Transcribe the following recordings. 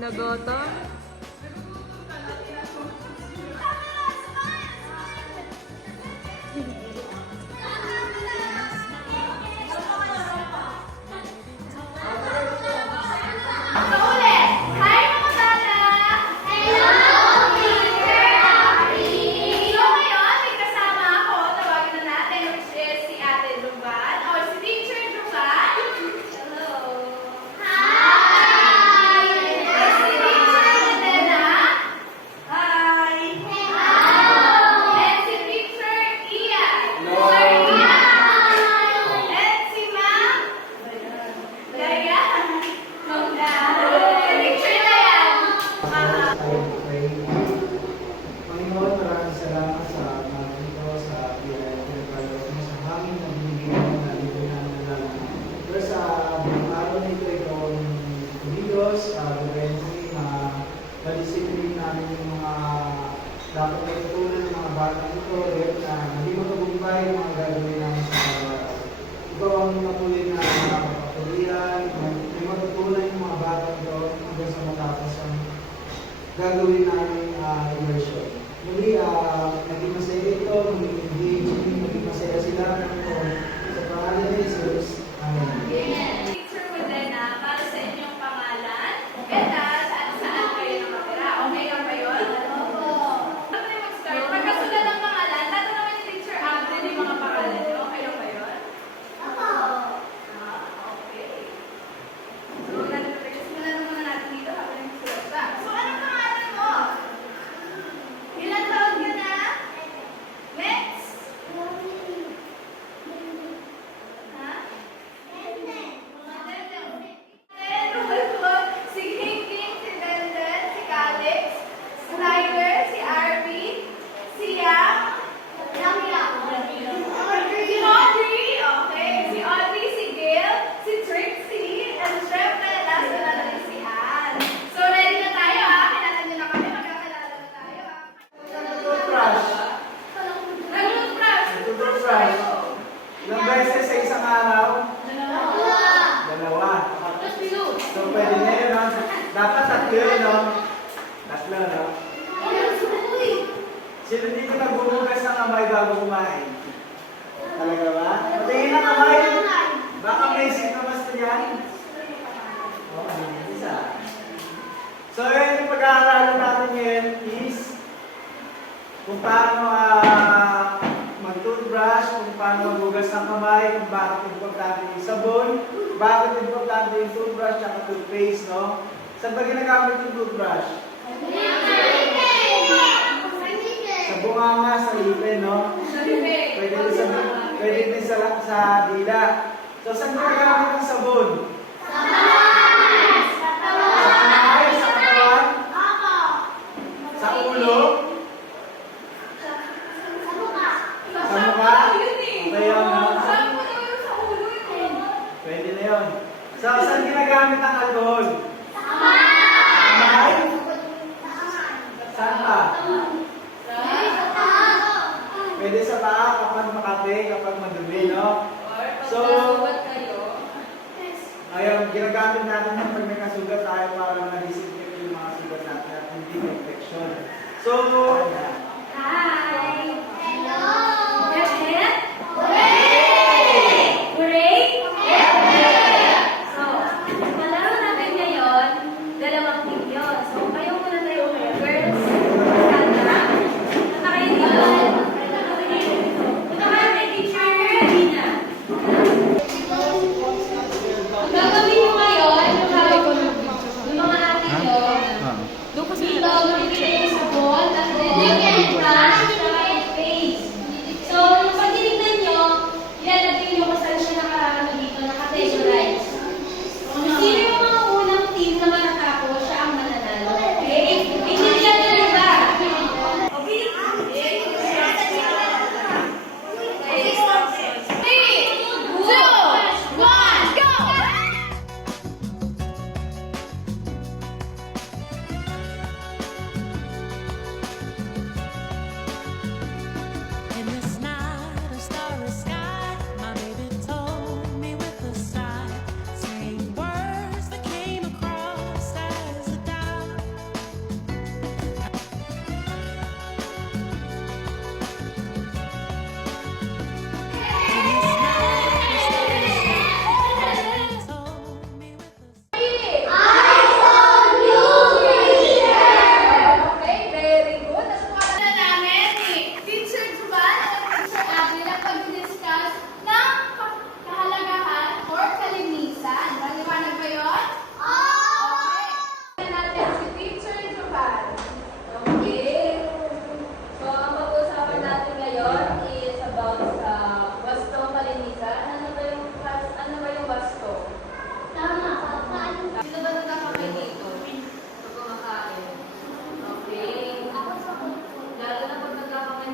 Nagoto. Disiplin namin yung mga dapat ay tutunan ng mga bata ito na hindi magkabugbay yung mga gagawin namin sa araw-araw. Ikaw ang matuloy na kapatulian, may matutunan yung mga bata ito hanggang sa matapos ang gagawin namin immersion. Muli, naging masaya ito, naging engaging, naging masaya sila sa pangalan ni Jesus. Amen. Picture mo din para sa inyong pangalan. And saan kayo nakatira? Okay lang ba yun? Opo. Bago tayo mag-start, pagkasulat ng pangalan, tatanungin ni Teacher Abden yung mga pangalan nyo. Okay lang ba yun? Opo. Okay. So, simulan na muna natin dito habang nagsulat pa. So, anong pangalan mo? Ilan taon ka na? Next? Ha? Si Hinking, si Denden, si Calix, Snyder, si Arby, si Yang, si Audrey, okay, si Audrey, si Gail, si Trixie, and syempre, last but not least, si Anne. So, ready na tayo kilala niyo na kami, magkakilala na tayo Nag-toothbrush. Nag-toothbrush. Ilang beses sa isang araw? Dalawa. So, pwede na yun, no? Dapat tatlo yun, no? Tatlo, no? Sino dito nagbubugas ng kamay bago kumain? Talaga ba? Patingin ang kamay. Baka basic na basta yan. Okay, isa. So, yun yung pag-aaralan natin ngayon is kung paano mag-toothbrush, kung paano magbugas ng kamay, kung bakit importante yung sabon, bakit importante yung toothbrush at toothpaste, no? Saan ba ginagamit yung toothbrush? Sa bunganga, sa ipin, no? Pwede din sa dila. So, saan ginagamit yung sabon? Sa kamay, sa katawan? Sa ulo? Sa mukha? Okay yun, no? Pwede na yun. So, saan ginagamit ang alcohol? Sa kamay? Saan pa? Pwede sa paa kapag makape, kapag madumi, no? So, ayun, ginagamit natin yan pag may kasugat tayo para ma-disinfect yung mga sugat natin at hindi infection. So, Hi! Hello! Hep-hep? Hooray! Hooray? Hep-hep! So, palaro natin ngayon, dalawang video. So, kayo muna tayo first. Kanta. Kanta kayo dito. Punta kayo kay Teacher Rina. Ang gagawin nyo ngayon, yung mga atin nyo, dito, bibigay yung sabon, at then, brush,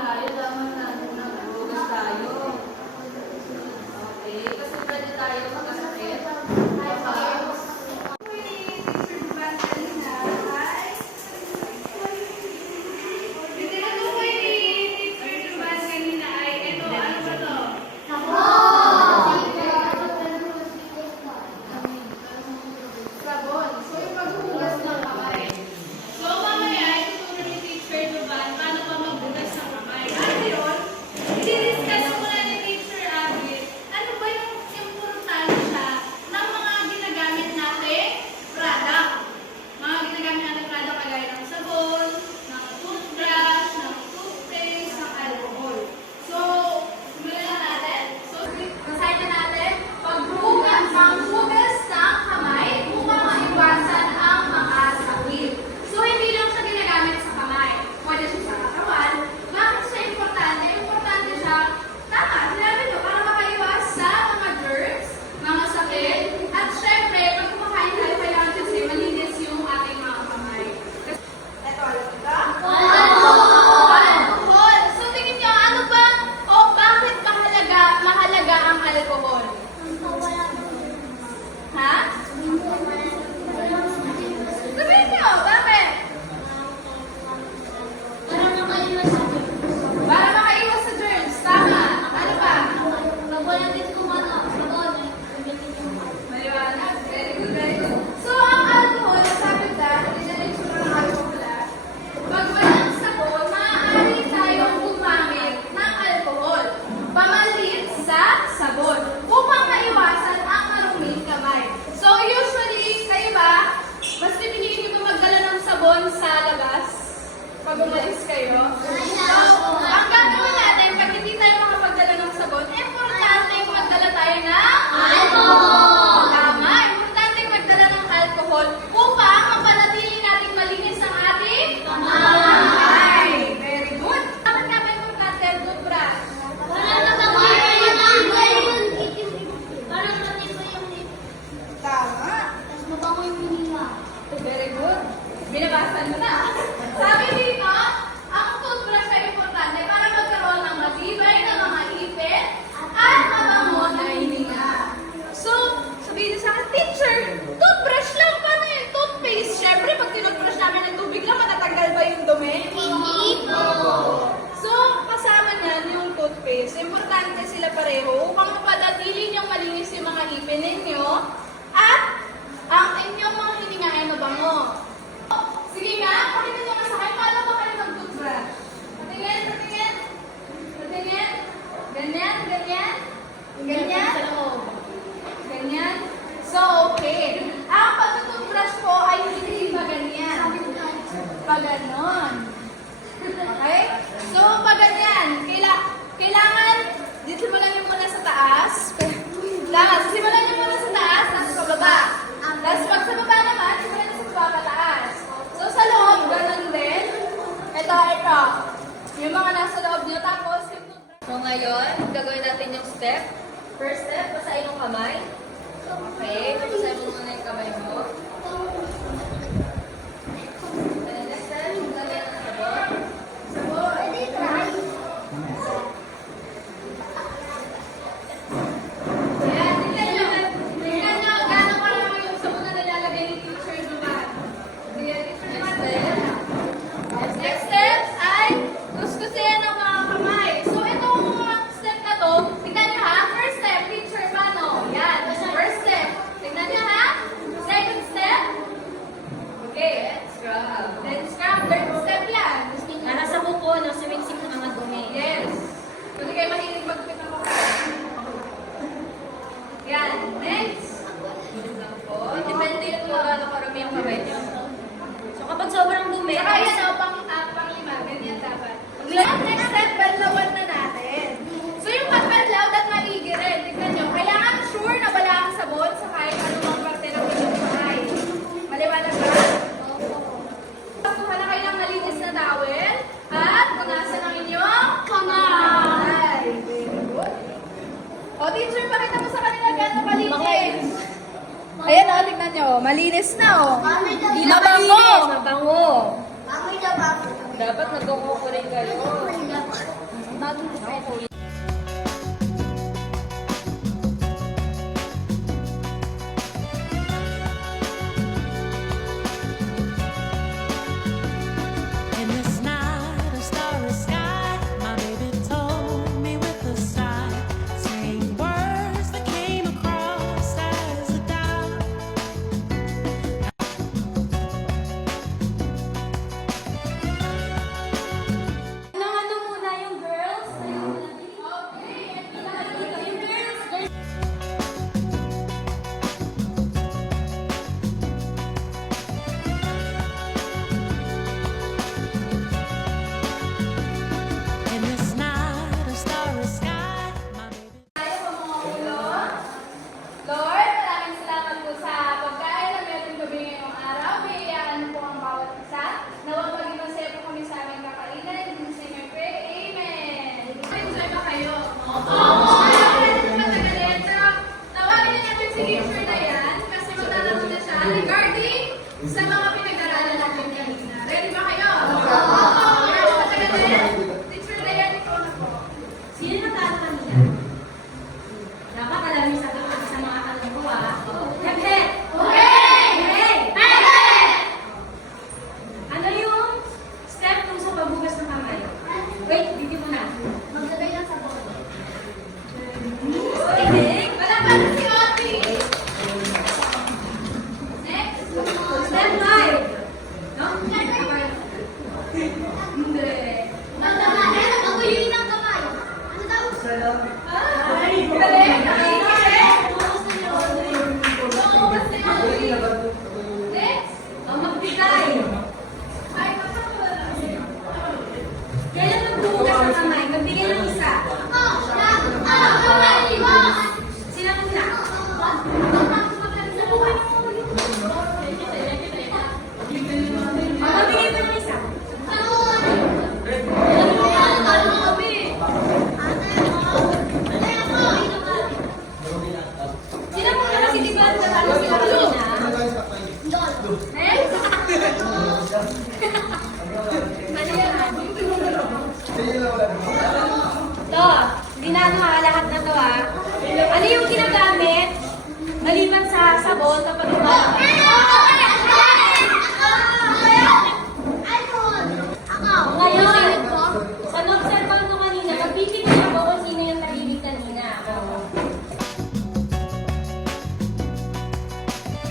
tayo, dapat natin naghugas tayo. Okay, kasi pwede tayo magkasakit. Sabon. So, yung paghuhugas ng kamay. So, mamaya, ituturo ni Teacher Duban paano pa maghugas ng kamay. At yun, i-discuss muna ni Teacher Abby, ano ba yung importansya ng mga ginagamit nating product. Mga ginagamit nating product kagaya ng sabon, ng toothbrush, ng toothpaste, ng alcohol. So, simulan na natin. So, basahin na natin. Paghugas ng kamay upang maiwasan ang mga sakit. So, hindi lang siya ginagamit sa kamay. Pwede siya sa katawan. Bakit siya importante? Importante siya, tama, sinabi nyo, para makaiwas sa mga germs, mga sakit, at syempre, pag kumakain tayo, kailangan kasi malinis yung ating mga kamay. Ito, alam mo ba? Alcohol! So, tingin nyo, ano ba, o bakit mahalaga ang alcohol? Ha? Sabihin nyo, bakit? Para makaiwas sa germs. Tama. Ano ba? Maliwanag. Very good, very good. So, ang alcohol, sabi ka, hindi na rin sura ng alcohol. Pag walang sabon, maaari tayong gumamit ng alcohol. Pamalit sa sabon. Upang maiwasan ang maruming kamay. So, usually, kayo ba, mas pipiliin nyo ba magdala ng sabon sa labas? Pag umalis kayo? So, ang gagawin natin, pag hindi tayo makapagdala ng sabon, importante magdala tayo ng alcohol. Tama, importante magdala ng alcohol upang mapanatili natin malinis ang ating kamay. Very good. Bakit nga ba importante ang toothbrush? Tama. Very good. Binabasan mo na. Sabi dito, ang toothbrush ay importante para magkaroon ng matibay na mga ipin at mabango na hininga. So, sabihin sa akin, teacher, toothbrush lang, paano yung toothpaste? Siyempre, pag tinutbrush namin ng tubig lang, matatanggal ba yung dumi? Hindi po. So, kasama niyan yung toothpaste. Importante sila pareho upang mapanatili niyong malinis yung mga ipin ninyo at ang inyong mga hininga ay mabango. Sige nga, pakita nyo nga sa akin, paano ba kayo mag-toothbrush? Patingin, patingin. Patingin. Ganyan, ganyan. Ganyan. Ganyan. So, okay. Ang pag-toothbrush po ay hindi ba ganyan? Pag ganon. Okay? So, pag ganyan, kailangan, simulan nyo muna sa taas. Simulan nyo muna sa taas, tapos sa baba. Tapos pag sa baba naman, simulan nyo sa baba pataas. So, sa loob, ganun din. Ito. Yung mga nasa loob nyo, tapos yung toothbrush. So ngayon, gagawin natin yung step. First step, basahin yung kamay. Okay, basahin mo muna yung kamay mo. And the next step, lagyan ng sabon. Ayan, tingnan nyo, gano'n pa lang yung sabon na nilalagay ni Teacher Duban. Next step ay kuskusin ang mga kamay. So, itong mga step na to, tingnan nyo ha. First step, teacher, paano? Yan. First step. Tingnan nyo ha. Second step. Okay. Then scrub. Third step yan. Nasa buko, nasiwingsik ng mga dumi. Yes. Kung di kayo mahilig magpit ng kamay. Yan. Next. Depende yun kung gaano karami yung kamay niyo. So kapag sobrang dumi, Saka yan o, pang-lima. Ganyan dapat. Next step, banlawan na natin. So yung pagbanlaw, at maligi rin. Tignan nyo, kailangan sure na wala ang sabon sa kahit anumang parte ng inyong kamay. Maliwanag ba? Kuha na kayo ng malinis na towel at punasan ang inyong kamay. Very good. O teacher, pakita mo sa kanila gano'ng malinis. Ayan o, tignan nyo. Malinis na o. mabango! Mabango! Mami na ba? Dapat nagkukuha rin kayo. Alam natin yung matagalit, pero tawagin na natin si Teacher Dayan kasi magtatanong na siya regarding sa mga pinag-aralan natin kanina. Ready ba kayo? Pero matagalit, Teacher Dayan, ikaw na po. Sino natalo kanina? Dapat alam niyo sagot ko sa mga tanong ko, ah. Hep-hep! Hey! Ano yung step 2 sa paghugas ng kamay? Wait, bigyan mo na.